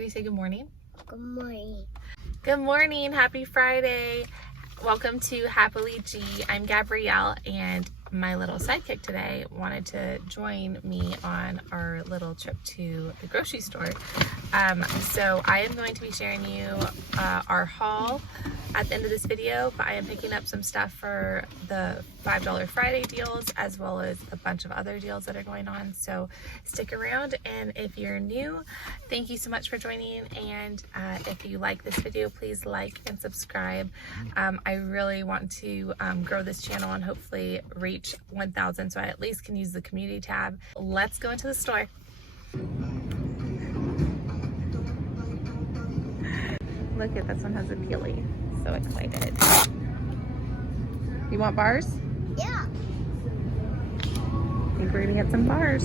Can you say good morning? Good morning. Good morning. Happy Friday. Welcome to Happily G. I'm Gabrielle, and my little sidekick today wanted to join me on our little trip to the grocery store. So I am going to be sharing you our haul at the end of this video, but I am picking up some stuff for the $5 Friday deals as well as a bunch of other deals that are going on. So stick around, and if you're new, thank you so much for joining, and if you like this video, please like and subscribe. I really want to grow this channel and hopefully reach 1,000 so I at least can use the community tab. Let's go into the store. Look at this one, has a peely. So excited. You want bars? Yeah. I think we're gonna get some bars.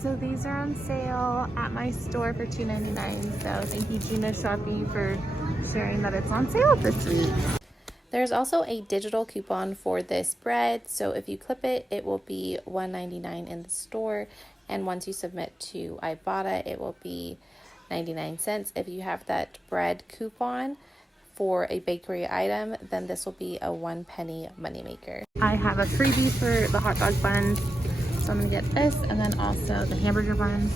So these are on sale at my store for $2.99. So thank you, Gina Shopping, for sharing that it's on sale this week. There's also a digital coupon for this bread. So if you clip it, it will be $1.99 in the store. And once you submit to Ibotta, it will be 99 cents. If you have that bread coupon for a bakery item, then this will be a 1 penny moneymaker. I have a freebie for the hot dog buns, so I'm gonna get this, and then also the hamburger buns.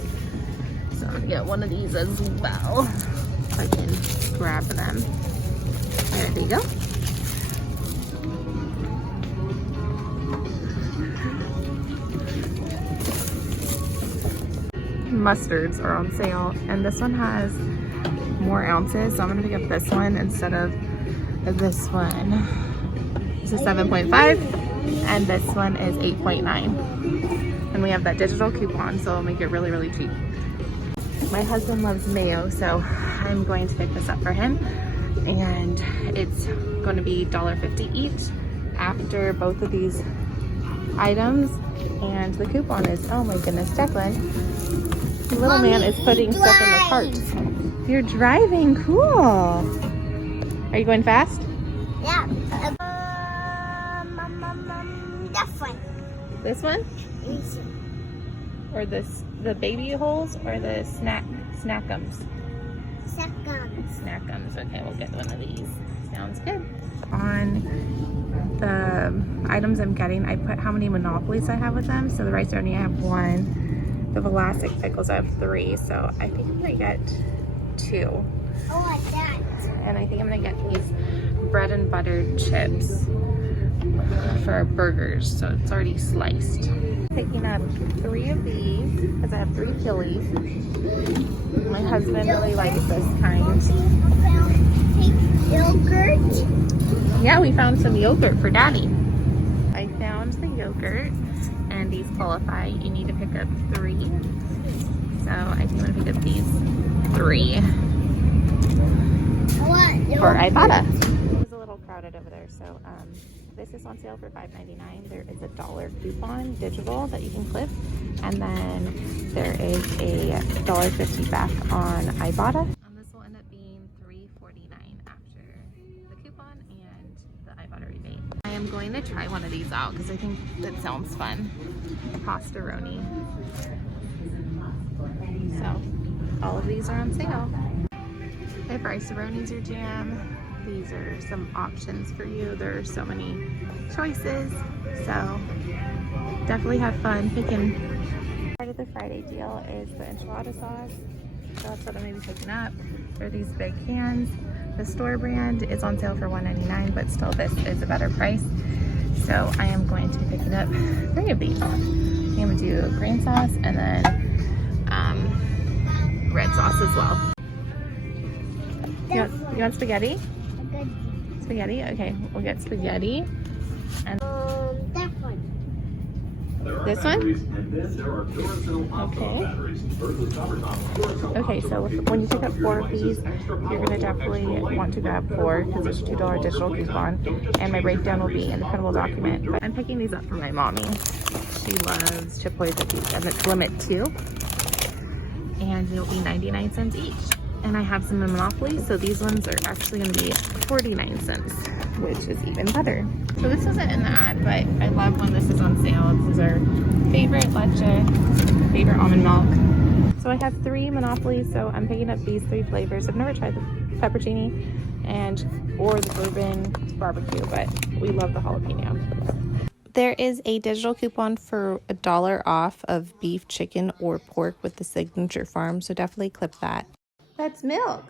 So I'm gonna get one of these as well, so I can grab them. There you go. Mustards are on sale, and this one has more ounces, so I'm gonna pick up this one instead of this one. This is 7.5 and this one is 8.9, and we have that digital coupon, so it'll make it really, really cheap. My husband loves mayo, so I'm going to pick this up for him, and it's going to be $1.50 each after both of these items, and the coupon is, oh my goodness, Declan, the little man is putting stuff in the cart. You're driving, cool. Are you going fast? Yeah. That one. This one? Easy. Or the baby holes, or the snackums? Snackums. Okay, we'll get one of these. Sounds good. On the items I'm getting, I put how many monopolies I have with them. So the rice-a-roni, I have 1. The Vlasic pickles, I have 3. So I think I'm gonna get 2. Oh, like that. And I think I'm gonna get these bread and buttered chips for burgers, so it's already sliced. Picking up 3 of these because I have 3 peelies. My husband really likes this kind. Yogurt. Yeah, we found some yogurt for Daddy. I found the yogurt, and these qualify. You need to pick up 3. So I think I'm gonna pick up these 3 for Ibotta. It's a little crowded over there, so this is on sale for $5.99. There is a $1 coupon digital that you can clip, and then there is a $1.50 back on Ibotta. This will end up being $3.49 after the coupon and the Ibotta rebate. I am going to try one of these out because I think that sounds fun. Pastaroni. So all of these are on sale. If rice-a-roni's your jam, these are some options for you. There are so many choices, so definitely have fun picking. Part of the Friday deal is the Enchilada Sauce, so that's what I'm going to be picking up. There are these big cans. The store brand is on sale for $1.99, but still this is a better price. So I am going to be picking up 3 of these. I'm going to do green sauce and then red sauce as well. You want spaghetti? Spaghetti? Okay, we'll get spaghetti. And that one. this one? Okay. Okay, so when you pick up 4 of these, you're gonna definitely want to grab 4 because there's a $2 digital coupon, and my breakdown will be in the printable document. But I'm picking these up for my mommy. She loves Chipotle cookies, and it's limit 2, and it'll be 99 cents each. And I have some in Monopoly, so these ones are actually going to be 49 cents, which is even better. So this isn't in the ad, but I love when this is on sale. This is our favorite leche, favorite almond milk. So I have 3 Monopolies, so I'm picking up these 3 flavors. I've never tried the pepperoni or the bourbon barbecue, but we love the jalapeno. There is a digital coupon for $1 off of beef, chicken, or pork with the Signature Farm, so definitely clip that. That's milk.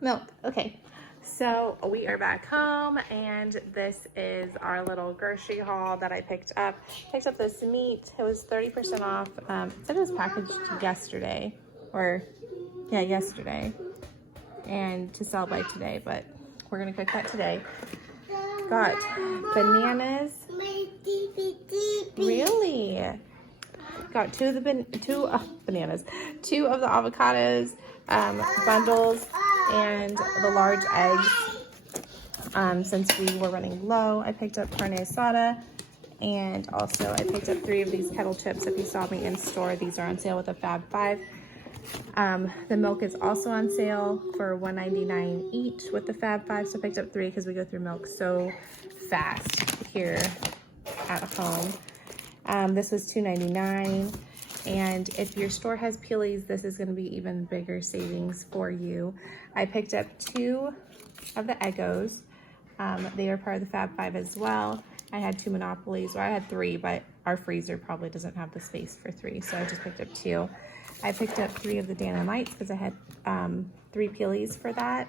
Milk. Okay. So we are back home, and this is our little grocery haul that I picked up. Picked up this meat. It was 30% off. It said it was packaged yesterday, yesterday, and to sell by today, but we're gonna cook that today. Got bananas. Really? Got 2 of the bananas, 2 of the avocados, bundles, and the large eggs. Since we were running low, I picked up carne asada, and also I picked up 3 of these kettle chips. If you saw me in store, these are on sale with a Fab 5. The milk is also on sale for $1.99 each with the Fab 5, so I picked up 3 because we go through milk so fast here at home. This was $2.99, and if your store has Peelies, this is going to be even bigger savings for you. I picked up 2 of the Eggos. They are part of the Fab 5 as well. I had 2 Monopolies, or I had 3, but our freezer probably doesn't have the space for 3, so I just picked up 2. I picked up 3 of the Dynamites because I had 3 Peelies for that,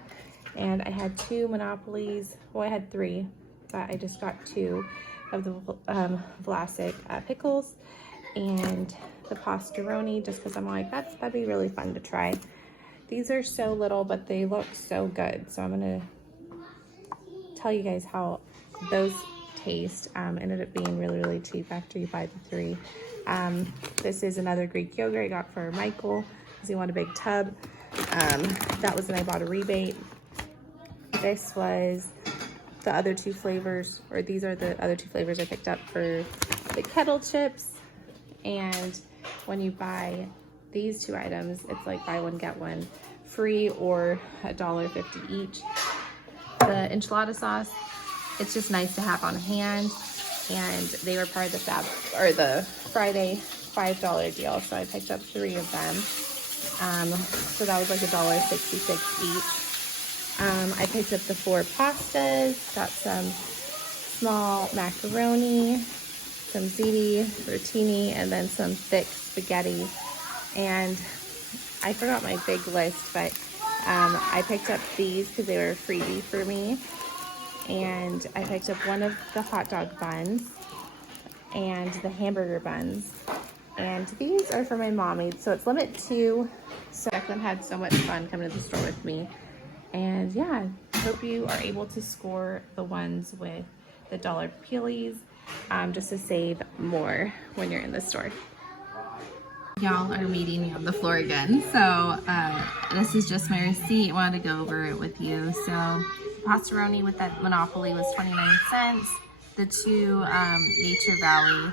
and I had 2 Monopolies. Well, I had 3, but I just got 2 of the Vlasic pickles and the pastaroni, just because I'm like, that'd be really fun to try. These are so little, but they look so good, so I'm gonna tell you guys how those taste. Ended up being really cheap after you buy the 3. This is another Greek yogurt I got for Michael because he wanted a big tub. That was an Ibotta rebate. This was the other 2 flavors, or these are the other 2 flavors I picked up for the kettle chips. And when you buy these 2 items, it's like buy one get one free, or $1.50 each. The enchilada sauce, it's just nice to have on hand, and they were part of the Friday $5 deal, so I picked up 3 of them. So that was like $1.66 each. I picked up the 4 pastas, got some small macaroni, some ziti, rotini, and then some thick spaghetti. And I forgot my big list, but I picked up these because they were a freebie for me. And I picked up 1 of the hot dog buns and the hamburger buns. And these are for my mommy, so it's limit 2. So Declan had so much fun coming to the store with me. And yeah, I hope you are able to score the ones with the $1 Peelies, just to save more when you're in the store. Y'all are meeting me on the floor again. So this is just my receipt. I wanted to go over it with you. So pastaroni with that Monopoly was 29 cents. The 2 Nature Valley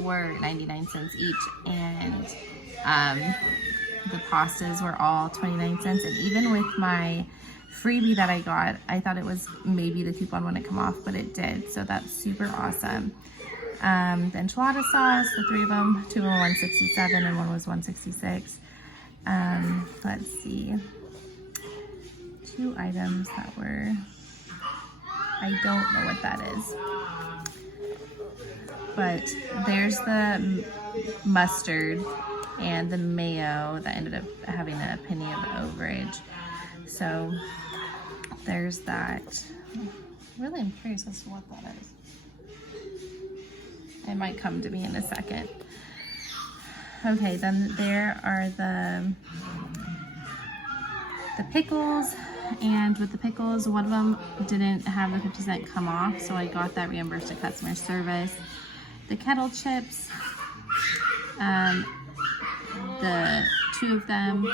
were 99 cents each, and the pastas were all 29 cents. And even with my freebie that I got, I thought it was maybe the coupon wouldn't come off, but it did, so that's super awesome. The enchilada sauce, the 3 of them, 2 were $1.67 and 1 was $1.66. Let's see, 2 items that were, I don't know what that is, but there's the mustard and the mayo that ended up having a penny of overage. So there's that. Really, I'm curious as to what that is. It might come to me in a second. Okay, then there are the pickles, and with the pickles, one of them didn't have the 50% come off, so I got that reimbursed to customer service. The kettle chips, the 2 of them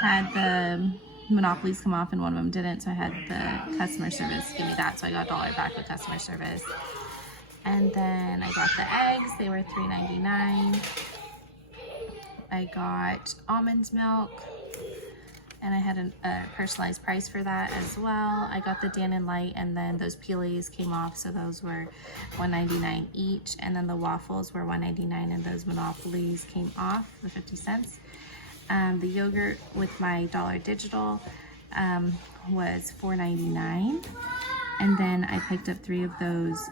had the Monopolies come off and 1 of them didn't, so I had the customer service give me that, so I got $1 back with customer service. And then I got the eggs, they were $3.99. I got almond milk, and I had a personalized price for that as well. I got the Dannon Light, and then those Peelies came off, so those were $1.99 each, and then the waffles were $1.99, and those Monopolies came off for 50 cents. The yogurt with my dollar digital was $4.99, and then I picked up 3 of those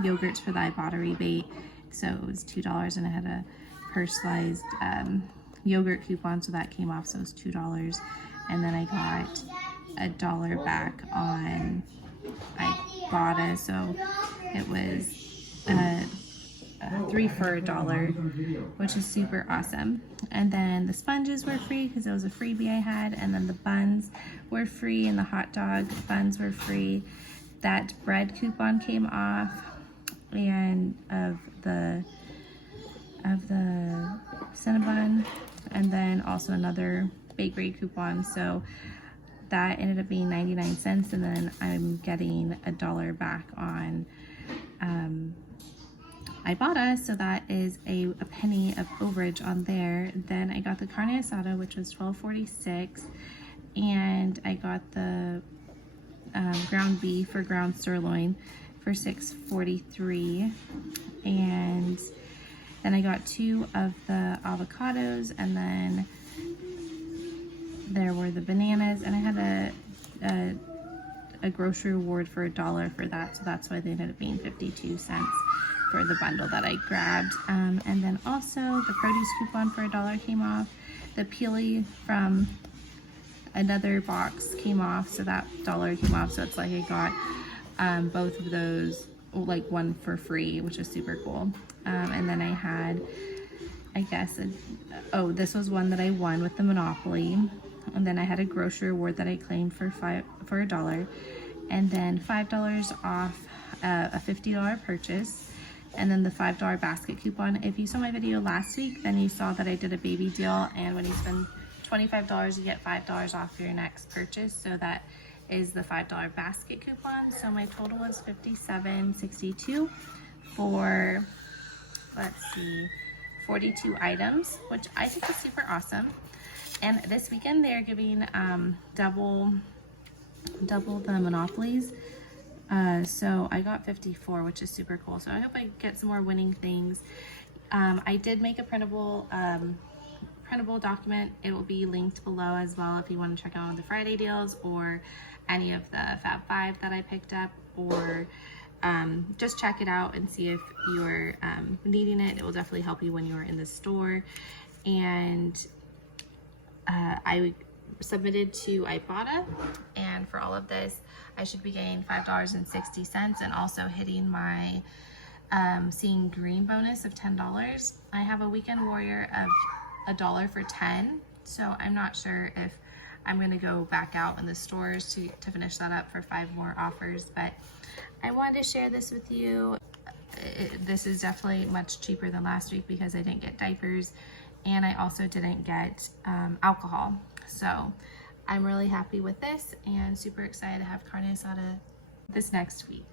yogurts for the Ibotta rebate, so it was $2, and I had a personalized yogurt coupon, so that came off, so it was $2, and then I got $1 back on Ibotta, so it was 3 for $1, which is super awesome. And then the sponges were free because it was a freebie I had, and then the buns were free, and the hot dog buns were free. That bread coupon came off, and of the Cinnabon, and then also another bakery coupon, so that ended up being 99 cents, and then I'm getting $1 back on Ibotta, so that is a penny of overage on there. Then I got the carne asada, which was $12.46, and I got the ground beef or ground sirloin for $6.43, and then I got 2 of the avocados, and then there were the bananas, and I had a grocery reward for $1 for that, so that's why they ended up being 52 cents for the bundle that I grabbed. And then also the produce coupon for $1 came off. The peely from another box came off, so that $1 came off, so it's like I got both of those, like one for free, which is super cool. And then I had, I guess, this was one that I won with the Monopoly, and then I had a grocery reward that I claimed for $1, and then $5 off a $50 purchase, and then the $5 basket coupon. If you saw my video last week, then you saw that I did a baby deal, and when you spend $25, you get $5 off your next purchase, so that is the $5 basket coupon. So my total was $57.62 for, let's see, 42 items, which I think is super awesome. And this weekend they're giving double the Monopolies, so I got 54, which is super cool. So I hope I get some more winning things. I did make a printable document. It will be linked below as well if you want to check out one of the Friday deals or any of the Fab 5 that I picked up, or just check it out and see if you're needing it. It will definitely help you when you're in the store. And I submitted to Ibotta, and for all of this I should be getting $5.60 and also hitting my seeing green bonus of $10. I have a weekend warrior of $1 for 10, so I'm not sure if I'm going to go back out in the stores to finish that up for 5 more offers, but I wanted to share this with you. This is definitely much cheaper than last week because I didn't get diapers, and I also didn't get alcohol. So I'm really happy with this and super excited to have carne asada this next week.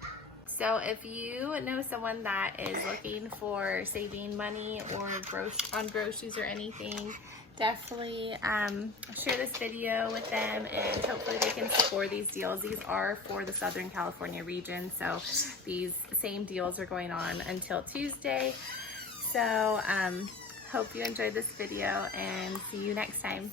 So if you know someone that is looking for saving money or on groceries or anything, definitely share this video with them, and hopefully they can score these deals. These are for the Southern California region, so these same deals are going on until Tuesday. So hope you enjoyed this video, and see you next time.